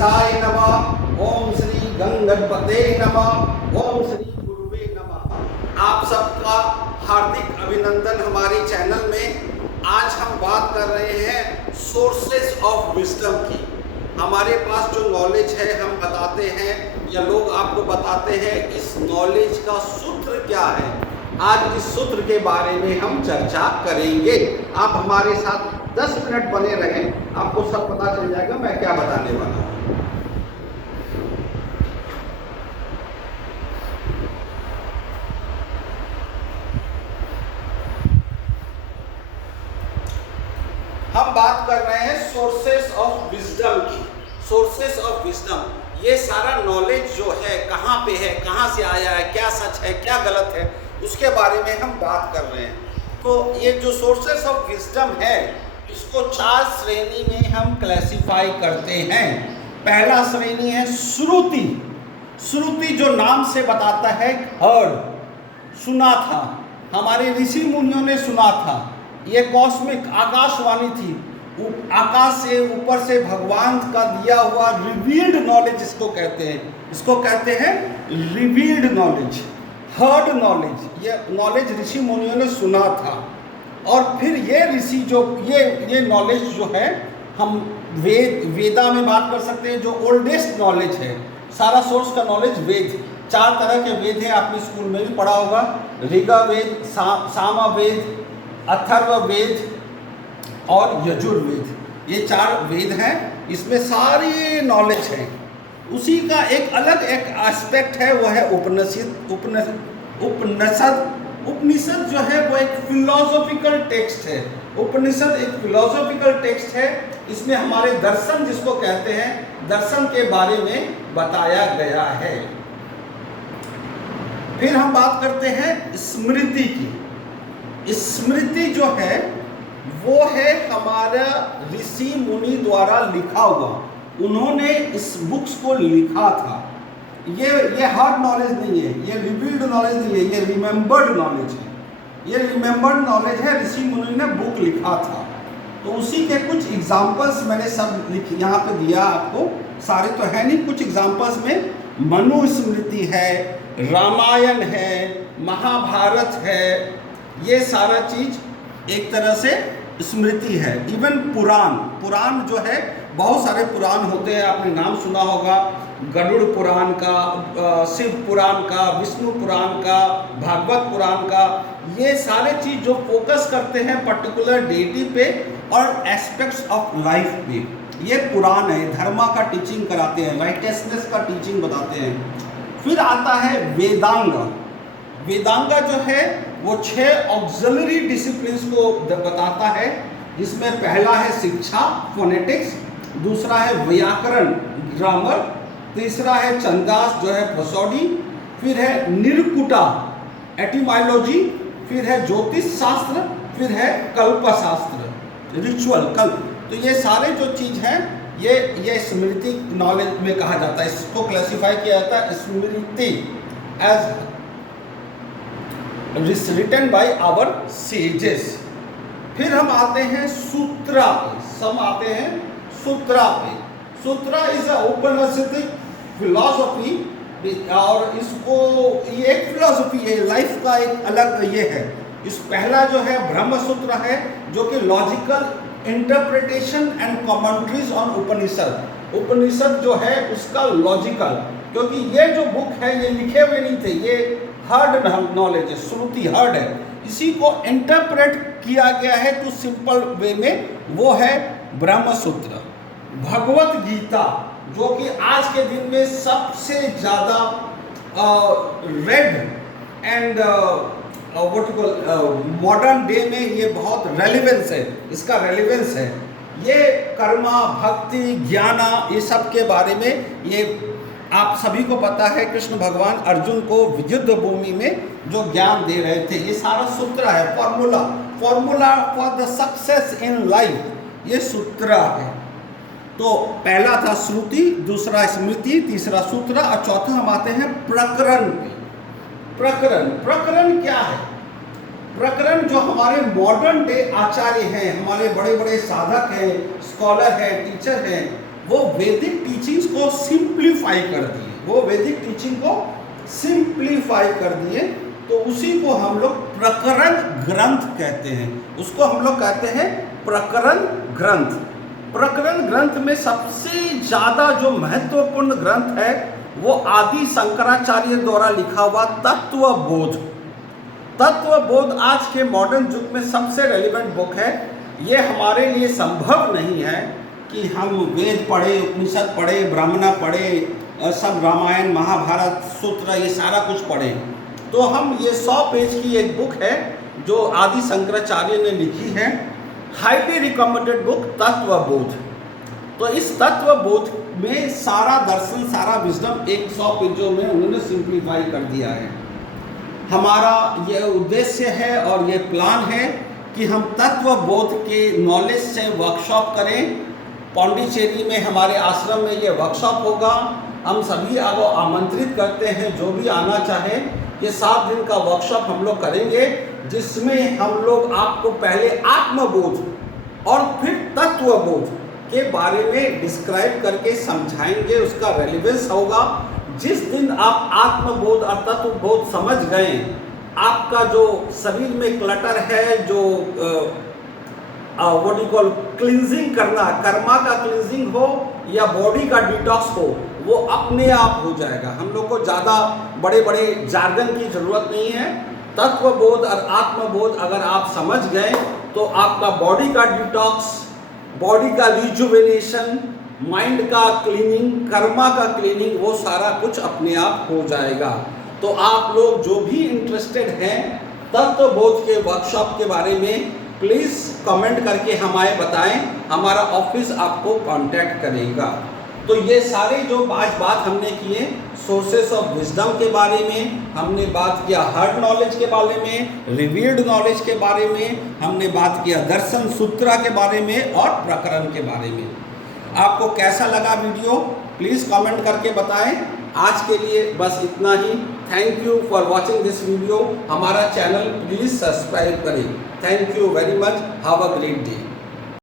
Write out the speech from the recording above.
गणेशाय नमः, ओम श्री गंगणपते नमः, ओम श्री गुरुवे नमः। आप सबका हार्दिक अभिनंदन हमारे चैनल में। आज हम बात कर रहे हैं सोर्सेस ऑफ विजडम की। हमारे पास जो नॉलेज है हम बताते हैं या लोग आपको बताते हैं, इस नॉलेज का सूत्र क्या है। आज इस सूत्र के बारे में हम चर्चा करेंगे। आप हमारे साथ 10 मिनट बने रहें, आपको सब पता चल जाएगा मैं क्या बताने वाला हूँ। हम बात कर रहे हैं सोर्सेस ऑफ विजडम की। सोर्सेस ऑफ विजडम, ये सारा नॉलेज जो है कहाँ पे है, कहाँ से आया है, क्या सच है, क्या गलत है, उसके बारे में हम बात कर रहे हैं। तो ये जो सोर्सेस ऑफ विजडम है, इसको 4 श्रेणी में हम क्लासिफाई करते हैं। पहला श्रेणी है श्रुति। श्रुति जो नाम से बताता है, हर्ड, सुना था, हमारे ऋषि मुनियों ने सुना था। ये कॉस्मिक आकाशवाणी थी, आकाश से ऊपर से भगवान का दिया हुआ रिवील्ड नॉलेज इसको कहते हैं। इसको कहते हैं रिवील्ड नॉलेज, हर्ड नॉलेज। ये नॉलेज ऋषि मुनियों ने सुना था। और फिर ये ऋषि जो ये नॉलेज जो है, हम वेदा में बात कर सकते हैं, जो ओल्डेस्ट नॉलेज है। सारा सोर्स का नॉलेज वेद, 4 तरह के वेद हैं, आपने स्कूल में भी पढ़ा होगा। ऋग्वेद, सामवेद, अथर्ववेद और यजुर्वेद। ये 4 वेद हैं, इसमें सारी नॉलेज है। उसी का एक अलग एक एस्पेक्ट है, वो है उपनिषद जो है वो एक फिलोसॉफिकल टेक्स्ट है। उपनिषद एक फिलोसॉफिकल टेक्स्ट है। इसमें हमारे दर्शन जिसको कहते हैं, दर्शन के बारे में बताया गया है। फिर हम बात करते हैं स्मृति की। स्मृति जो है वो है हमारा ऋषि मुनि द्वारा लिखा हुआ। उन्होंने इस बुक्स को लिखा था। ये हार्ड नॉलेज नहीं है, ये रिवील्ड नॉलेज नहीं है, ये रिमेम्बर्ड नॉलेज है। ये रिमेम्बर्ड नॉलेज है, ऋषि मुनि ने बुक लिखा था। तो उसी के कुछ एग्जाम्पल्स मैंने सब यहाँ पे दिया आपको। सारे तो है नहीं, कुछ एग्जाम्पल्स में मनुस्मृति है, रामायण है, महाभारत है। ये सारा चीज एक तरह से स्मृति है। इवन पुराण जो है, बहुत सारे पुराण होते हैं, आपने नाम सुना होगा, गरुड़ पुराण का, शिव पुराण का, विष्णु पुराण का, भागवत पुराण का। ये सारे चीज जो फोकस करते हैं पर्टिकुलर डेटी पे और एस्पेक्ट्स ऑफ लाइफ पे, ये पुराण है। धर्मा का टीचिंग कराते हैं, राइटियसनेस का टीचिंग बताते हैं। फिर आता है वेदांग। वेदांगा जो है वो 6 ऑक्सिलरी डिसिप्लिन्स को बताता है, जिसमें पहला है शिक्षा, फोनेटिक्स, दूसरा है व्याकरण, ग्रामर, तीसरा है छंदास जो है प्रोसोडी, फिर है निर्कुटा, एटिमायोलॉजी, फिर है ज्योतिष शास्त्र, फिर है कल्पशास्त्र, रिचुअल, कल्प। तो ये सारे जो चीज हैं, ये स्मृति नॉलेज में कहा जाता है। इसको क्लासिफाई किया जाता है smriti as written by our sages. फिर हम आते हैं सूत्रा पे। आते हैं सूत्रा पे। सूत्रा इज अ उपनिषदिक फिलॉसफी, और इसको ये एक फिलॉसफी है, लाइफ का एक अलग ये है। इस पहला जो है ब्रह्म सूत्र है, जो कि logical interpretation and commentaries on Upanishad. Upanishad जो है उसका लॉजिकल, क्योंकि ये जो बुक है ये लिखे हुए नहीं थे, ये हर्ड नॉलेज है, श्रुति हर्ड है। इसी को इंटरप्रेट किया गया है तो सिंपल वे में, वो है ब्रह्म सूत्र। भगवत गीता, जो कि आज के दिन में सबसे ज़्यादा रेड एंड मॉडर्न डे में ये बहुत रेलिवेंस है, इसका रेलिवेंस है। ये कर्मा, भक्ति, ज्ञाना, ये सब के बारे में ये आप सभी को पता है। कृष्ण भगवान अर्जुन को युद्ध भूमि में जो ज्ञान दे रहे थे, ये सारा सूत्र है, formula for the success in life, ये सूत्र है। तो पहला था श्रुति, दूसरा स्मृति, तीसरा सूत्र, और चौथा हम आते हैं प्रकरण पे। प्रकरण क्या है? प्रकरण जो हमारे मॉडर्न डे आचार्य हैं, हमारे बड़े बड़े साधक हैं, स्कॉलर हैं, टीचर हैं, वो वैदिक टीचिंग्स को को सिंप्लीफाई कर दिए, वो वैदिक टीचिंग को सिंप्लीफाई कर दिए। तो उसी को हम लोग प्रकरण ग्रंथ कहते हैं, उसको हम लोग कहते हैं प्रकरण ग्रंथ। प्रकरण ग्रंथ में सबसे ज़्यादा जो महत्वपूर्ण ग्रंथ है वो आदि शंकराचार्य द्वारा लिखा हुआ तत्वबोध। तत्वबोध आज के मॉडर्न युग में सबसे रेलिवेंट बुक है। ये हमारे लिए संभव नहीं है कि हम वेद पढ़े, उपनिषद पढ़े, ब्राह्मणा पढ़े, सब रामायण महाभारत सूत्र ये सारा कुछ पढ़े। तो हम ये 100 पेज की एक बुक है जो आदि शंकराचार्य ने लिखी है, हाईली रिकमेंडेड बुक तत्वबोध। तो इस तत्वबोध में सारा दर्शन, सारा विजडम 100 पेजों में उन्होंने सिंप्लीफाई कर दिया है। हमारा ये उद्देश्य है और ये प्लान है कि हम तत्वबोध के नॉलेज से वर्कशॉप करें। पौंडीचेरी में हमारे आश्रम में ये वर्कशॉप होगा। हम सभी को आमंत्रित करते हैं, जो भी आना चाहे। ये 7 दिन का वर्कशॉप हम लोग करेंगे, जिसमें हम लोग आपको पहले आत्मबोध और फिर तत्वबोध के बारे में डिस्क्राइब करके समझाएंगे, उसका रेलिवेंस होगा। जिस दिन आप आत्मबोध और तत्वबोध समझ गए, आपका जो शरीर में क्लटर है, जो व्हाट यू कॉल क्लींजिंग करना, कर्मा का क्लींजिंग हो या बॉडी का डिटॉक्स हो, वो अपने आप हो जाएगा। हम लोग को ज़्यादा बड़े बड़े जार्गन की ज़रूरत नहीं है। तत्वबोध और आत्मबोध अगर आप समझ गए तो आपका बॉडी का डिटॉक्स, बॉडी का रिजुवेनेशन, माइंड का क्लीनिंग, कर्मा का क्लीनिंग, वो सारा कुछ अपने आप हो जाएगा। तो आप लोग जो भी इंटरेस्टेड हैं तत्वबोध के वर्कशॉप के बारे में, प्लीज़ कमेंट करके हमें बताएं, हमारा ऑफिस आपको कांटेक्ट करेगा। तो ये सारे जो बात हमने किए, सोर्सेस ऑफ विजडम के बारे में हमने बात किया, हार्ड नॉलेज के बारे में, रिवील्ड नॉलेज के बारे में हमने बात किया, दर्शन सूत्रा के बारे में और प्रकरण के बारे में। आपको कैसा लगा वीडियो, प्लीज़ कमेंट करके बताएं। आज के लिए बस इतना ही। Thank you for watching this video. हमारा चैनल प्लीज़ सब्सक्राइब करें। Thank you very much. Have a great day.